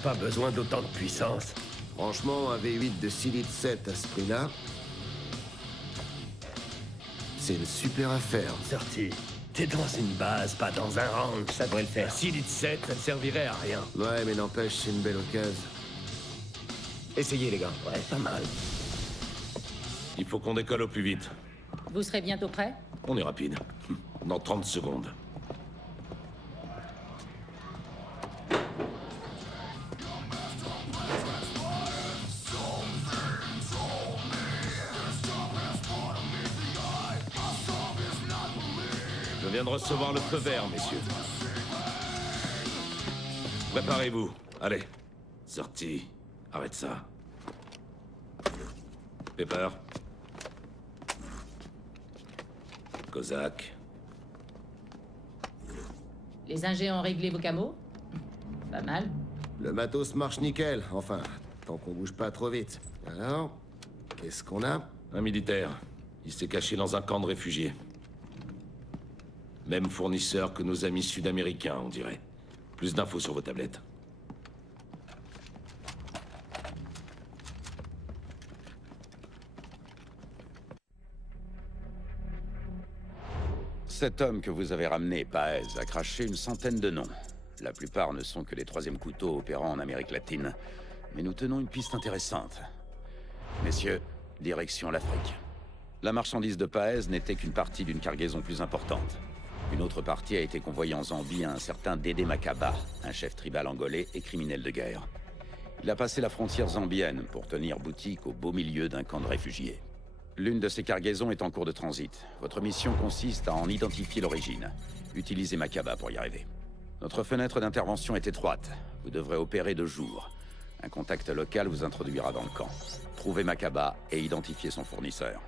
pas besoin d'autant de puissance. Franchement, un V8 de Silite 7 à ce prix-là, c'est une super affaire. Sorti. T'es dans une base, pas dans un range. Ça devrait le faire. Silite 7, ça ne servirait à rien. Ouais, mais n'empêche, c'est une belle occasion. Essayez, les gars. Ouais, pas mal. Il faut qu'on décolle au plus vite. Vous serez bientôt prêt? On est rapide. Dans 30 secondes. Je viens de recevoir le feu vert, messieurs. Préparez-vous. Allez. Sorti. Arrête ça. Pepper. Kozak. Les ingés ont réglé vos camos? Pas mal. Le matos marche nickel, enfin, tant qu'on bouge pas trop vite. Alors, qu'est-ce qu'on a? Un militaire. Il s'est caché dans un camp de réfugiés. Même fournisseur que nos amis sud-américains, on dirait. Plus d'infos sur vos tablettes. Cet homme que vous avez ramené, Paez, a craché une centaine de noms. La plupart ne sont que les troisièmes couteaux opérant en Amérique latine. Mais nous tenons une piste intéressante. Messieurs, direction l'Afrique. La marchandise de Paez n'était qu'une partie d'une cargaison plus importante. Une autre partie a été convoyée en Zambie à un certain Dédé Makaba, un chef tribal angolais et criminel de guerre. Il a passé la frontière zambienne pour tenir boutique au beau milieu d'un camp de réfugiés. L'une de ces cargaisons est en cours de transit. Votre mission consiste à en identifier l'origine. Utilisez Makaba pour y arriver. Notre fenêtre d'intervention est étroite. Vous devrez opérer de jour. Un contact local vous introduira dans le camp. Trouvez Makaba et identifiez son fournisseur.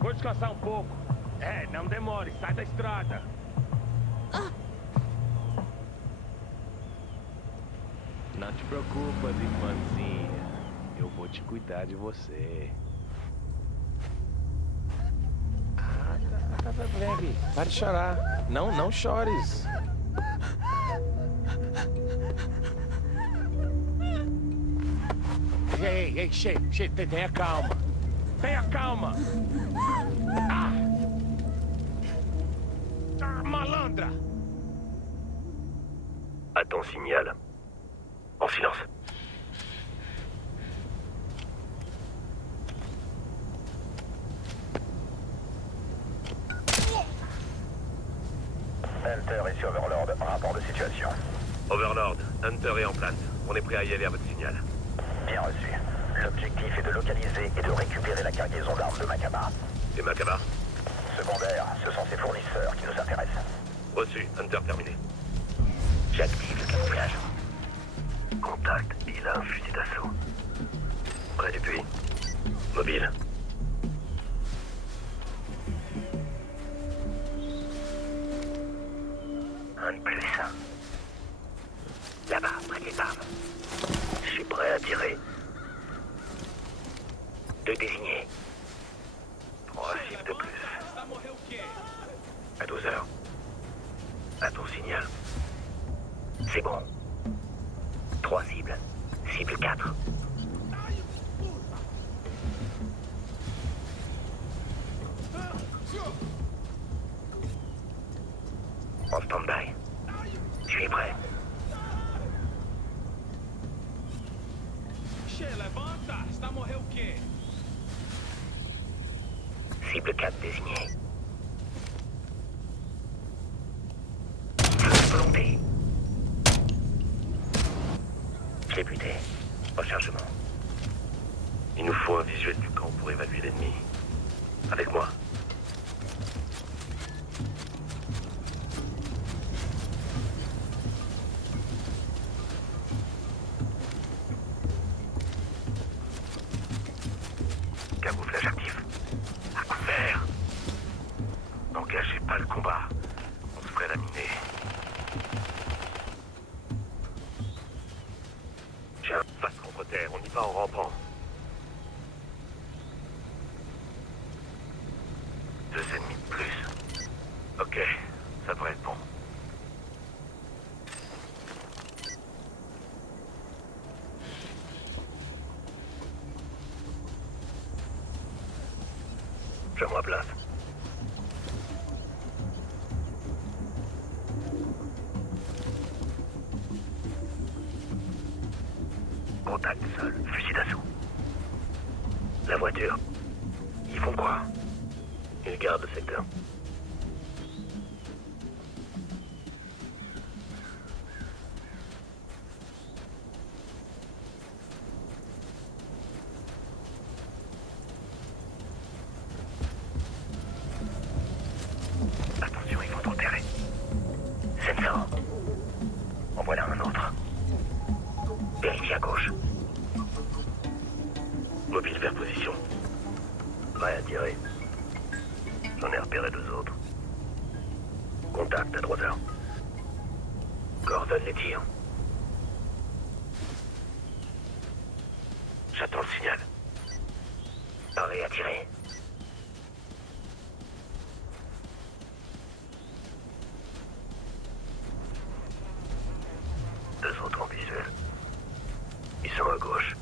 Vou descansar um pouco. É, não demore, sai da estrada. Não te preocupas, irmãzinha. Eu vou te cuidar de você. Tá leve. Para de chorar. Não chores. Ei, Che, tenha calma. Tenha calma! Ah! Malandra! À ton signal. En silence. Hunter et sur Overlord, rapport de situation. Overlord, Hunter est en place. On est prêt à y aller à votre signal. Bien reçu. L'objectif est de localiser et de récupérer la cargaison d'armes de Makaba. Et Makaba? Secondaire, ce sont ses fournisseurs qui nous intéressent. Reçu, Hunter terminé. J'active le camouflage. Contact, il a un fusil d'assaut. Près du puits. Mobile. Un de plus. Là-bas, près des armes. Je suis prêt à tirer. 2 désignés. 3 cibles de plus. À 12 heures. À ton signal. C'est bon. 3 cibles. Cible 4. En stand-by. Je suis prêt. Cible 4 désignée. Volonté. Je l'ai buté. Rechargement. Il nous faut un visuel du camp pour évaluer l'ennemi. Avec moi. Camouflage actif. À couvert. N'engagez pas le combat. On se ferait laminer. J'ai un face contre terre. On y va en rampant. 2 ennemis de plus. Ok, ça devrait être bon. Je me replace. Contact seul, fusil d'assaut. La voiture. Ils font quoi? Ils gardent le secteur. Attention, ils vont t'enterrer. Sensor. En voilà un autre. Vérifie à gauche. Mobile vers position. Prêt à tirer. J'en ai repéré 2 autres. Contact à droiteur. Coordonne les tirs. J'attends le signal. Arrêt à tirer. Deux autres en visuel. Ils sont à gauche.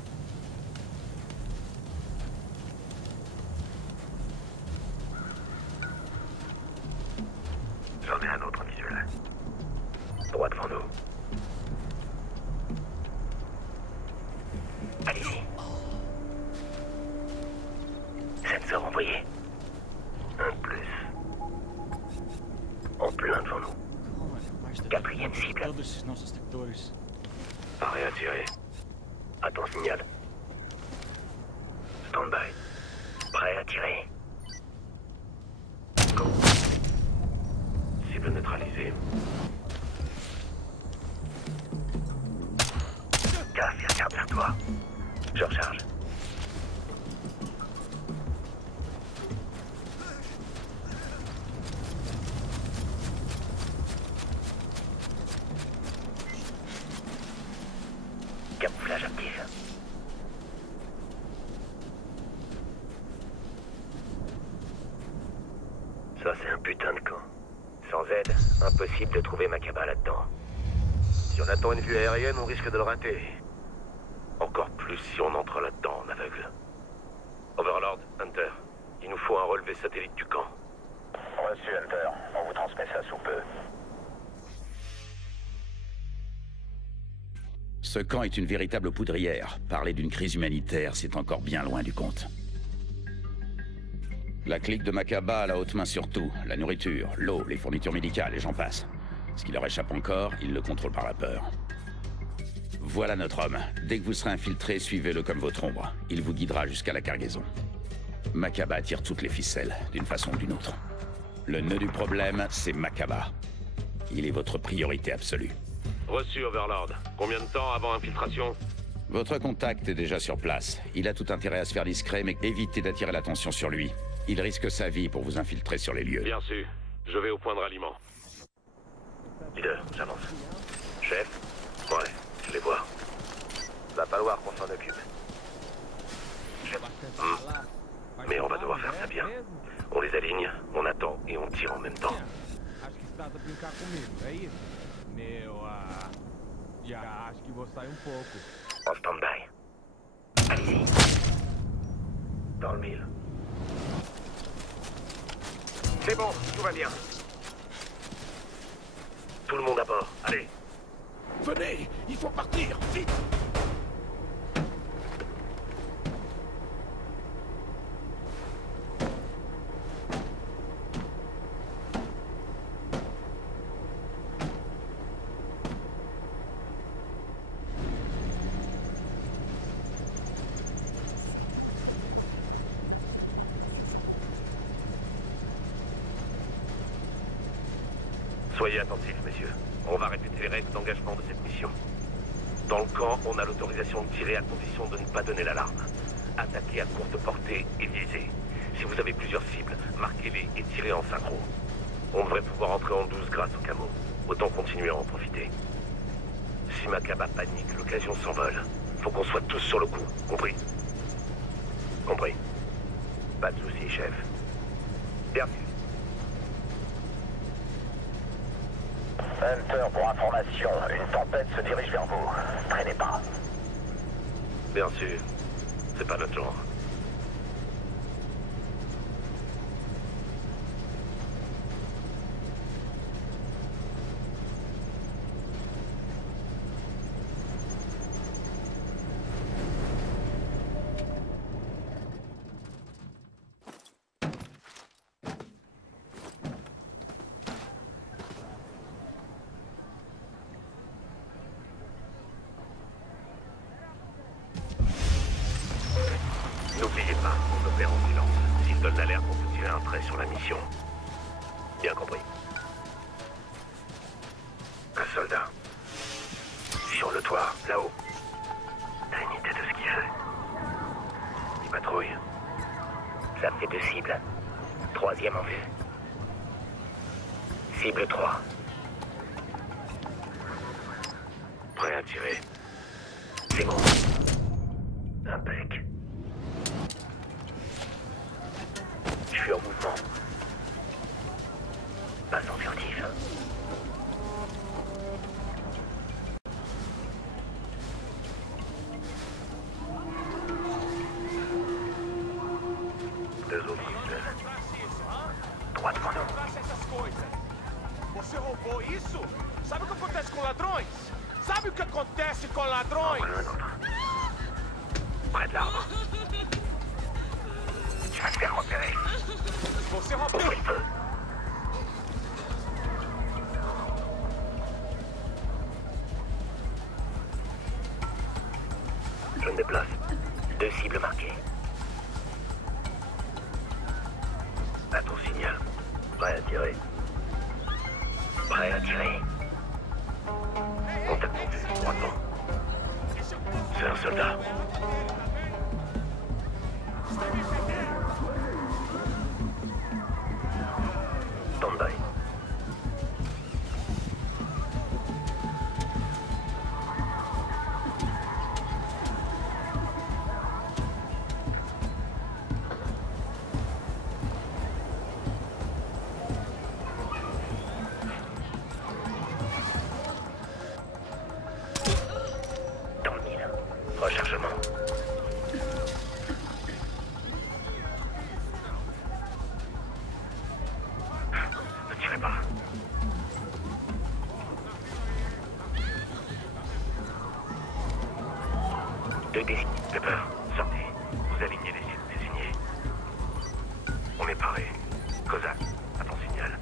J'en ai un autre en visuel. Droit devant nous. Allez-y. Sensor envoyé. Un de plus. En plein devant nous. 4e cible. Arrêt à tirer. À ton signal. Stand-by. Prêt à tirer. Go. Cible neutralisée. Gaffe, il regarde vers toi. Je recharge. Camouflage actif. Ça, c'est un putain de camp. Sans aide, impossible de trouver Makaba là-dedans. Si on attend une vue aérienne, on risque de le rater. Encore plus si on entre là-dedans en aveugle. Overlord, Hunter, il nous faut un relevé satellite du camp. Reçu, Hunter. On vous transmet ça sous peu. Ce camp est une véritable poudrière. Parler d'une crise humanitaire, c'est encore bien loin du compte. La clique de Makaba a la haute main sur tout. La nourriture, l'eau, les fournitures médicales et j'en passe. Ce qui leur échappe encore, ils le contrôlent par la peur. Voilà notre homme. Dès que vous serez infiltré, suivez-le comme votre ombre. Il vous guidera jusqu'à la cargaison. Makaba tire toutes les ficelles, d'une façon ou d'une autre. Le nœud du problème, c'est Makaba. Il est votre priorité absolue. Reçu, Overlord. Combien de temps avant infiltration? Votre contact est déjà sur place. Il a tout intérêt à se faire discret, mais évitez d'attirer l'attention sur lui. Il risque sa vie pour vous infiltrer sur les lieux. Bien sûr. Je vais au point de ralliement. Leader, j'avance. Chef? Ouais, je les vois. Va falloir qu'on s'en occupe. Chef. Mais on va devoir faire ça bien. On les aligne, on attend et on tire en même temps. Acho que estás a brincar comigo, é isso? Já acho que vou sair pouco. En stand-by. Allez-y. Dans le mille. C'est bon, tout va bien. Tout le monde à bord, allez. Venez, il faut partir, vite! Soyez attentifs, messieurs. On va répéter les règles d'engagement de cette mission. Dans le camp, on a l'autorisation de tirer à condition de ne pas donner l'alarme. Attaquer à courte portée et viser. Si vous avez plusieurs cibles, marquez-les et tirez en synchro. On devrait pouvoir entrer en douce grâce au camo. Autant continuer à en profiter. Si Makaba panique, l'occasion s'envole. Faut qu'on soit tous sur le coup. Compris? Compris. Pas de soucis, chef. Merci. Hunter, pour information, une tempête se dirige vers vous. Traînez pas. Bien sûr. C'est pas notre genre. N'oubliez pas, on opère en silence. S'il donne l'alerte, on peut tirer un trait sur la mission. Bien compris. Un soldat. Sur le toit, là-haut. T'as une idée de ce qu'il fait? Il patrouille. Ça fait 2 cibles. 3e en vue. Cible 3. Prêt à tirer. C'est bon. Impec. Je suis en mouvement. Pas en furtif. Deux autres cibles. Droit devant nous. Faça essas coisas. Você roubou isso? Sabe o que acontece com ladrões? Sabe o que acontece com ladrões? Un autre. Près de l'arbre. Tu vas te faire repérer. Você roubou. Ouvre le feu. Je me déplace. 2 cibles marquées. À ton signal. Prêt à tirer. Prêt à tirer. Contact en vue, droitement. C'est un soldat. Stand-by. Dans le mille. Rechargement. Ne tirez pas. Deux décisions. Pepper, sortez. Vous alignez les cibles désignées. On est paré. Kozak, à ton signal.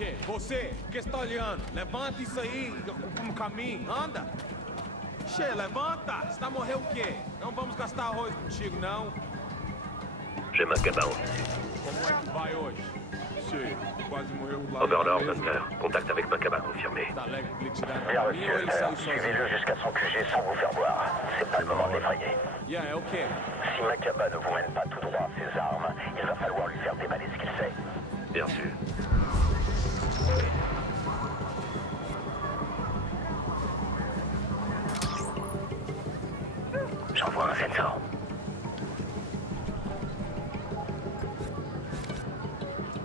Che, você, o que está olhando? Levanta isso aí e ocupa um caminho. Anda. Che, levanta. Você tá morrendo o quê? Não vamos gastar arroz contigo, não. J'ai Macaba en Como é que vai hoje? Che, quase morreu lá. Overlord, Hunter. Contact avec Macaba confirmé. Tá alegre que ele te dá Bien reçu, caminho ou ele Hunter. saiu sozinho? Suivez-le jusqu'à son QG sans vous faire voir. C'est pas le moment d'effrayer. Yeah, é o quê? Si Macaba ne vous mène pas tout droit à ses armes, il va falloir lui faire déballer ce qu'il sait. Bien sûr. J'envoie un sensor.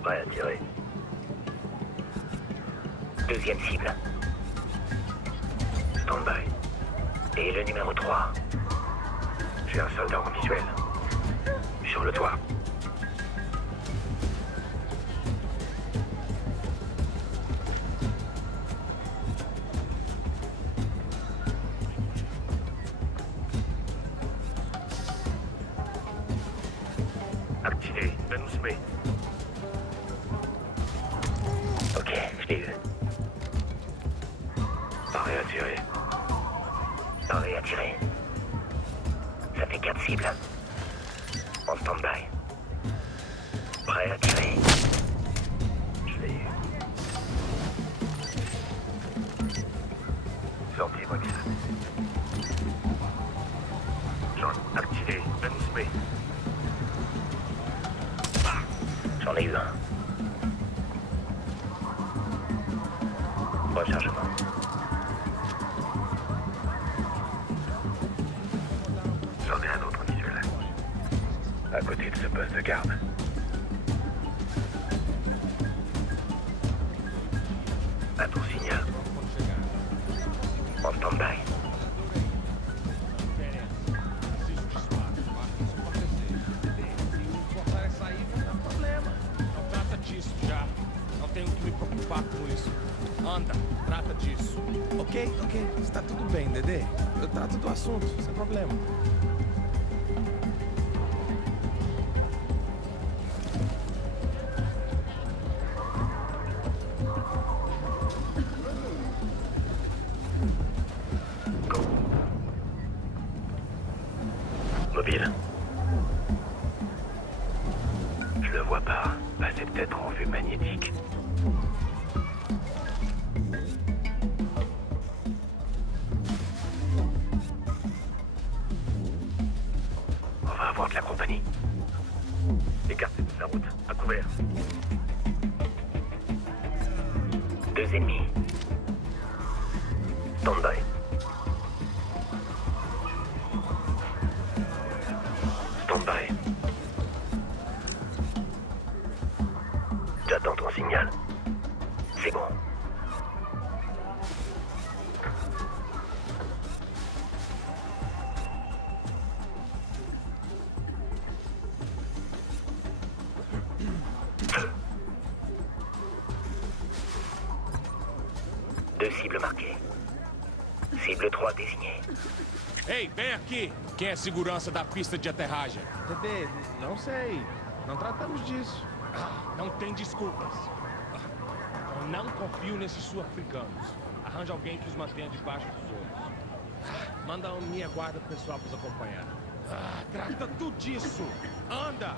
Prêt à tirer. Deuxième cible. Stand-by. Et le numéro 3. J'ai un soldat en visuel. Sur le toit. Activé. Benusme. Ok, je l'ai eu. Paré à tirer. Paré à tirer. Ça fait 4 cibles. En stand-by. Prêt à tirer. Je l'ai eu. Sorti mobile. Activé. Benusme. J'en ai eu un. Rechargement. J'en ai un autre en visuel. À côté de ce poste de garde. À ton signal. En stand-by. Não trata disso já. Não tenho que me preocupar com isso. Anda, trata disso. Ok, ok. Está tudo bem, Dedê. Eu trato do assunto, sem problema. Mobile. Je le vois pas. C'est peut-être en vue magnétique. On va avoir de la compagnie. Écartez de la route. À couvert. 2 ennemis. Stand-by. Stand-by. J'attends ton signal. C'est bon. Deux cibles marquées. Cible 3 désignée. Ei, vem aqui! Quem é segurança da pista de aterragem? Dedê, não sei. Não tratamos disso. Não tem desculpas. Eu não confio nesses sul-africanos. Arranja alguém que os mantenha debaixo dos olhos. Manda a minha guarda pessoal para os acompanhar. Trata tudo disso! Anda!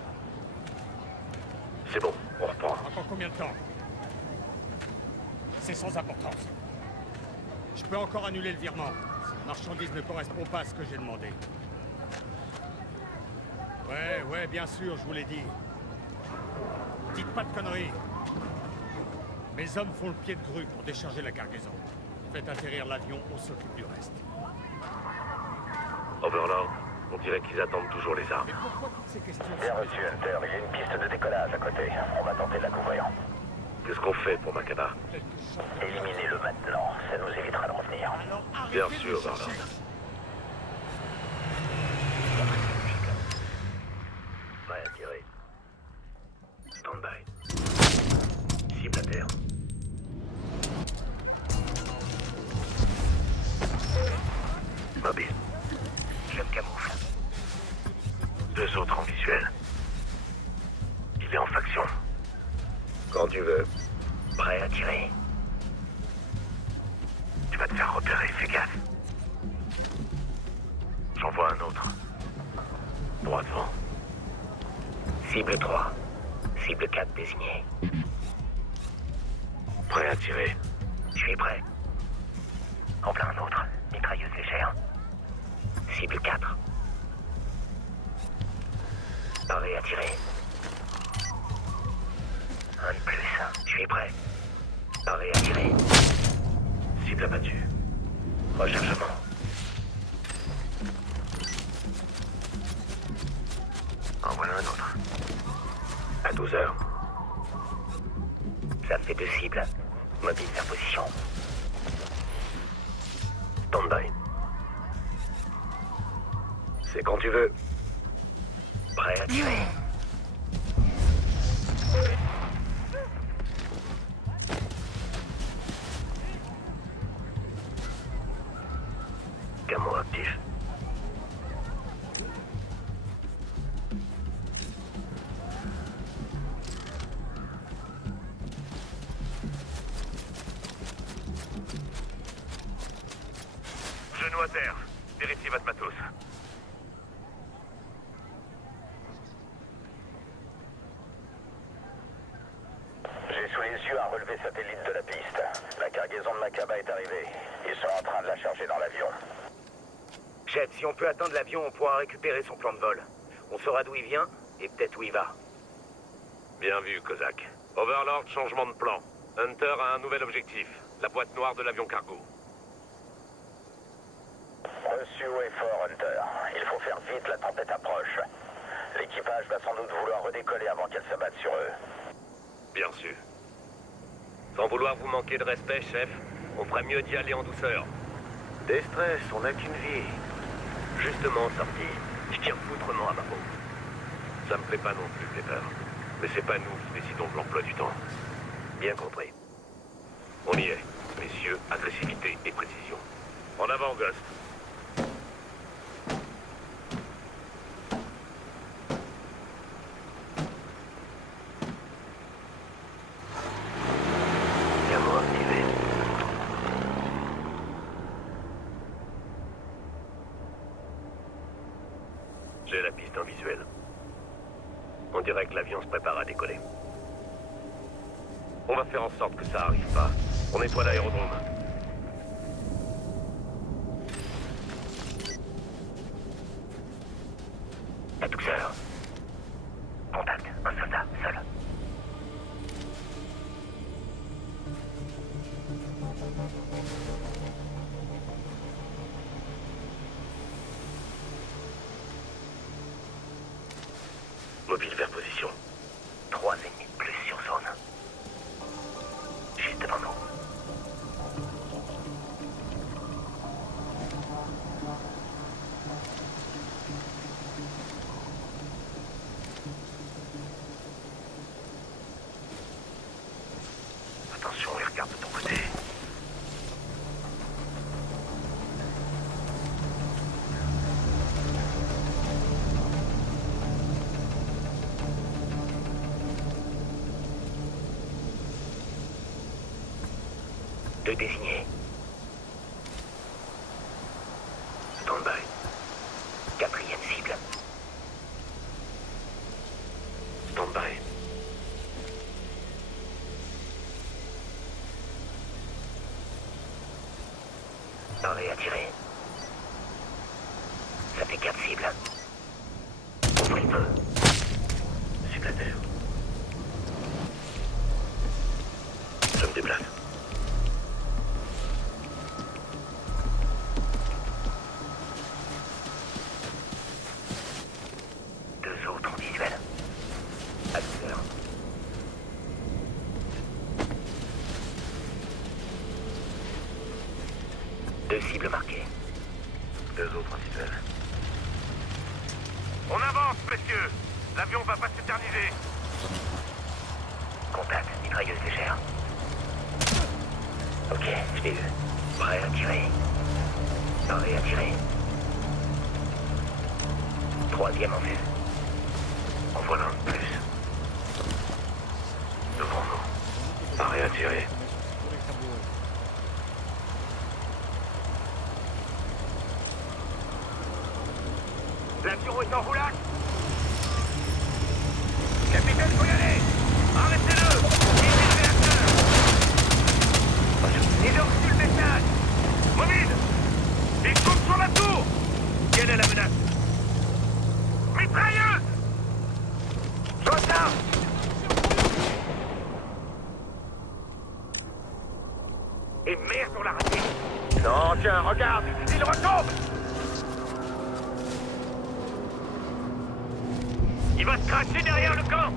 C'est bon, on reprend. Encore combien de temps? C'est sans importance. Je peux encore annuler le virement. Si la marchandise ne correspond pas à ce que j'ai demandé. Ouais, bien sûr, je vous l'ai dit. Dites pas de conneries. Mes hommes font le pied de grue pour décharger la cargaison. Faites atterrir l'avion, on s'occupe du reste. Overlord, on dirait qu'ils attendent toujours les armes. Mais pourquoi toutes ces questions? Bien reçu, Hunter. Il y a une piste de décollage à côté. On va tenter de la couvrir. Qu'est-ce qu'on fait pour Macaba? Éliminez-le maintenant. Ça nous évitera de revenir. Alors arrêtez Bien de sûr, me chercher. Overlord. Prêt à tirer. Stand-by. Cible à terre. Mobile. Je me camoufle. Deux autres en visuel. Il est en faction. Quand tu veux. Prêt à tirer. Cible 3. Cible 4 désignée. Prêt à tirer. Je suis prêt. En plein un autre. Mitrailleuse légère. Cible 4. Paré à tirer. Un de plus. Je suis prêt. Paré à tirer. Cible abattue. Rechargement. En voilà un autre. À 12 heures. Ça fait 2 cibles. Mobile vers position. Stand-by. C'est quand tu veux. Prêt à tirer. Camo actif. Genou à terre. Vérifiez votre matos. J'ai sous les yeux un relevé satellite de la piste. La cargaison de Makaba est arrivée. Ils sont en train de la charger dans l'avion. Jet, si on peut atteindre l'avion, on pourra récupérer son plan de vol. On saura d'où il vient et peut-être où il va. Bien vu, Kozak. Overlord, changement de plan. Hunter a un nouvel objectif. La boîte noire de l'avion cargo. Reçu haut et fort, Hunter. Il faut faire vite, la tempête approche. L'équipage va sans doute vouloir redécoller avant qu'elle s'abatte sur eux. Bien sûr. Sans vouloir vous manquer de respect, chef, on ferait mieux d'y aller en douceur. Des stress, on n'a qu'une vie. Justement, sorti, je tire foutrement à ma peau. Ça me plaît pas non plus, Pepper. Mais c'est pas nous qui décidons de l'emploi du temps. Bien compris. On y est. Messieurs, agressivité et précision. En avant, Ghost. Camo activé. J'ai la piste en visuel. On dirait que l'avion se prépare à décoller. On va faire en sorte que ça arrive pas. On nettoie l'aérodrome. À 12 heures. Contact, un soldat, seul. Mobile vers position. 3 ennemis de plus sur zone. Juste devant nous. Attention, il regarde de ton côté. Deux désignés. Stand-by. Quatrième cible. Stand-by. Paré à tirer. Ça fait 4 cibles. Ouvrez le feu. Cible à terre. Je me déplace. Deux autres en visuel. À 12 heures. Deux cibles marquées. Deux autres en visuel. On avance, messieurs. L'avion va pas s'éterniser. Contact, mitrailleuse légère. Ok, je l'ai eu. Prêt à tirer. Paré à tirer. Troisième en vue. En voilà un de plus. Devant nous. Paré à tirer. L'avion est en roulage. Capitaine, faut y aller! Arrêtez-le! Quittez le réacteur! Il a reçu le message! Mobile! Il compte sur la tour! Quelle est la menace? Mitrailleuse! Gendarme! Et merde, on l'a raté! Non, tiens, regarde! Il retombe! Il va se cracher derrière le camp!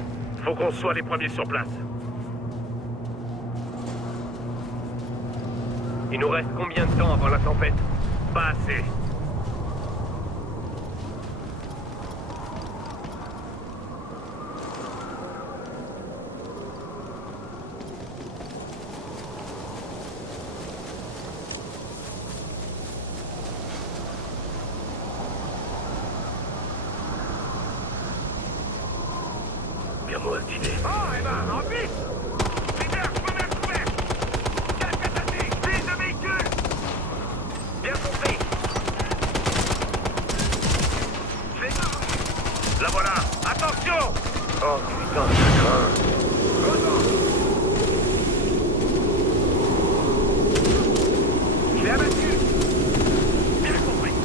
Faut qu'on soit les premiers sur place. Il nous reste combien de temps avant la tempête? Pas assez. Bien mot activé. Oh, eh ben, en vite! Leader, je me mets à couvert! Quelle catastrophe! Prise de véhicule! Bien compris! La voilà! Attention! Oh putain, ça craint! Je l'ai abattu! Bien compris!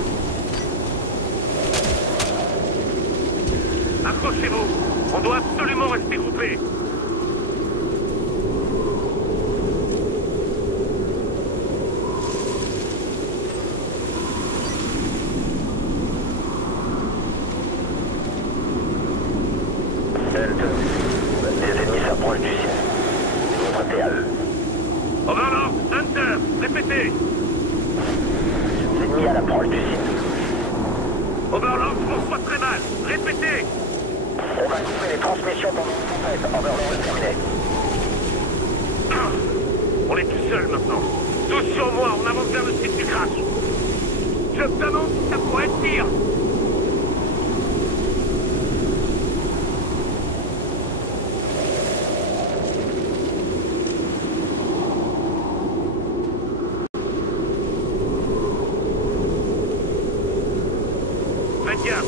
Accrochez-vous! On doit absolument rester groupés! Les ennemis s'approchent du ciel. Montez à eux. Overlord, Hunter, répétez! Ennemis à l'approche du ciel. Overlord, je vous reçois très mal! Répétez! On va couper les transmissions pendant une tempête. Overlord est terminé. On est tout seul maintenant. Tous sur moi, on avance vers le site du crash. Je me demande si ça pourrait être pire. Faites gaffe,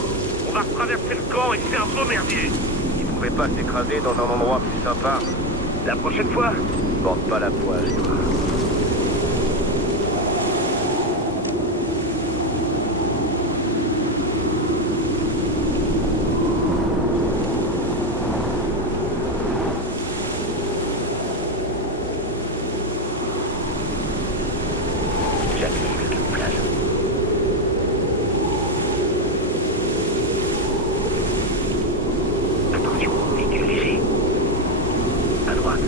on va traverser le camp et c'est un beau merdier. Ils pouvaient pas s'écraser dans un endroit plus sympa. La prochaine fois, porte pas la poisse, toi. J'active le camouflage. Attention, véhicule léger. À droite.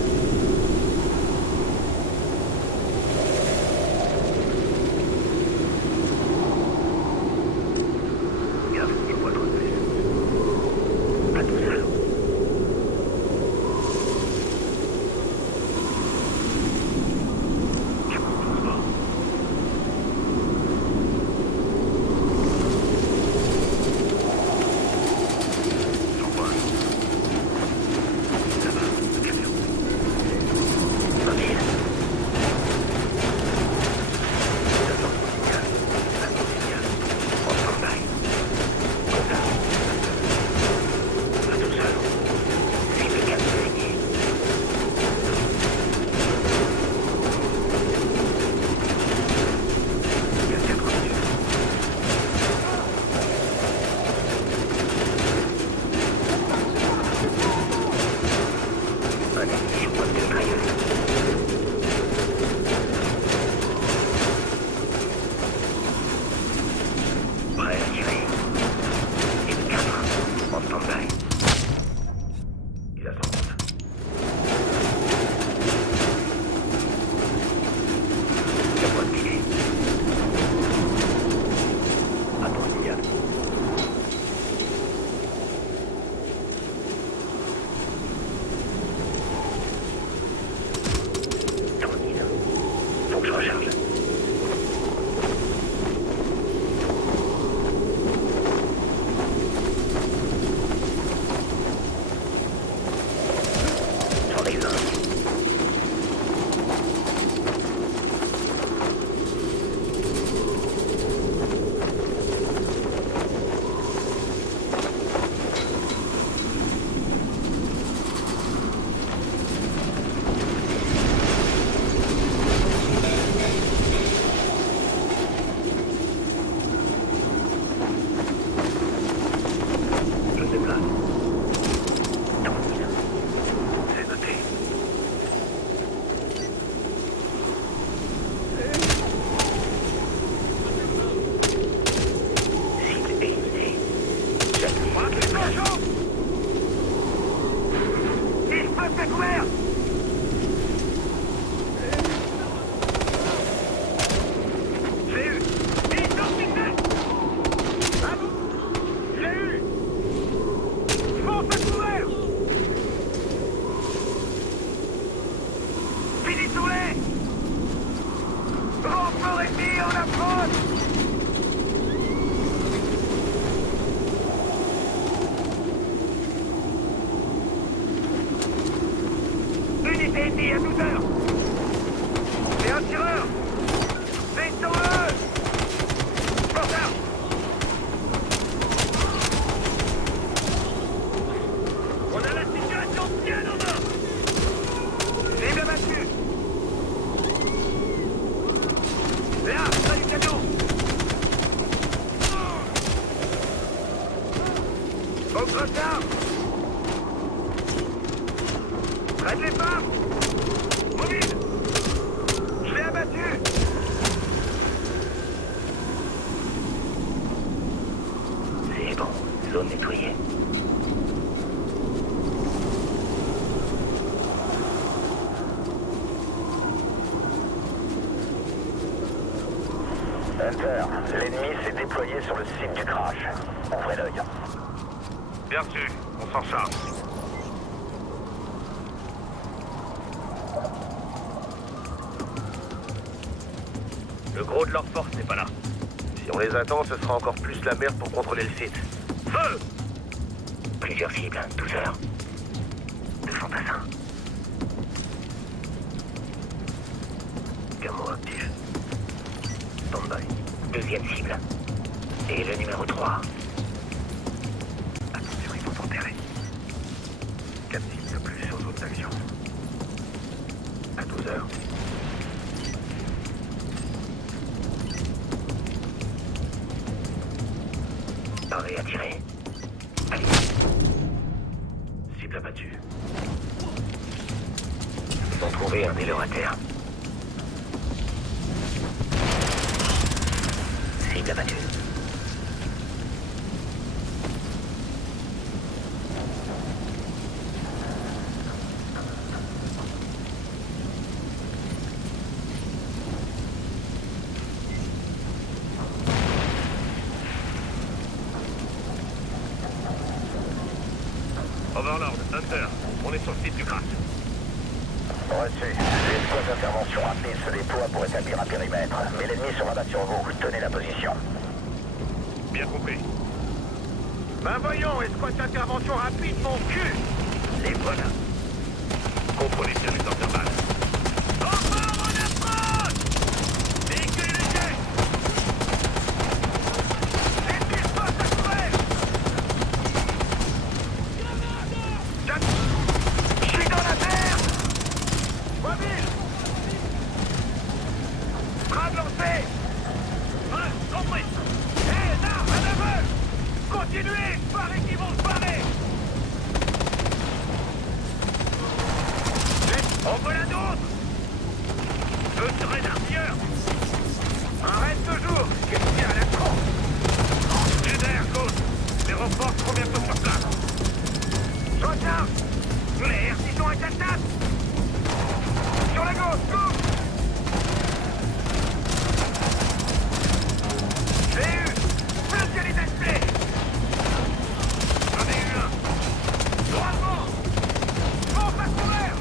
Retard! Raide les phares! Mobile! Je l'ai abattu! C'est bon, zone nettoyée. Hunter, l'ennemi s'est déployé sur le site du crash. Ouvrez l'œil. Bien sûr, on s'en charge. Le gros de leur force n'est pas là. Si on les attend, ce sera encore plus la merde pour contrôler le site. Feu! Plusieurs cibles, 12 heures. De fantassins. Camo actif. Stand-by. Deuxième cible. Et le numéro 3. Attention, ils vont s'enterrer. 4 cibles de plus sur zone d'action. À 12 heures. Paré à tirer. Allez. Cible abattue. Ils ont trouvé un délo à terre. Cible abattue. Overlord, Hunter, on est sur le site du crash. Reçu. L'escouade d'intervention rapide se déploie pour établir un périmètre. Mais l'ennemi se rabat sur vous. Tenez la position. Bien compris. Ben voyons, escouade d'intervention rapide, mon cul! Les voilà. Contrôlez bien les intervalles. Enfin, on approche! Véhicule léger! Les pires postes à couvert! Je suis dans la merde! Mobile! Trame lancée! Compris! Hé, là, à l'aveugle! Continuez! Parez qui vont se barrer! On voilà d'autres! Deux seraient d'artilleurs! Arrête toujours! Qu'est-ce qu'il y a à la con? Sud-air, gauche! Les renforts seront bientôt sur place! Je recharge! Merde, ils ont un 4 sur la gauche, go! J'ai eu! Spécialisé! J'en ai eu un! Droitement! Bon, pas couvert!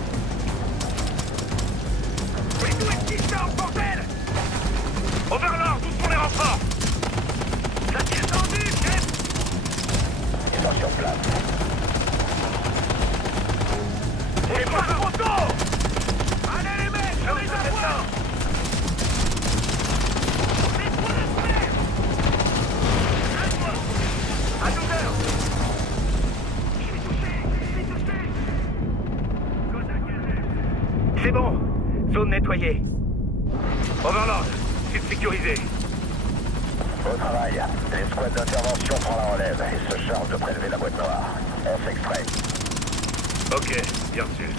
Mais d'où est-ce qu'il sort, bordel? Overlord, où sont les renforts? Ça tire tendu, chef! Ils sont sur place. C'est pas trop tôt! Allez les mecs, je les envoie! Les points de fer! À 12 heures! Je suis touché! C'est bon! Zone nettoyée. Overlord, site sécurisé. Au travail. L'escouade d'intervention prend la relève et se charge de prélever la boîte noire. On s'extrait. Ok, bien sûr.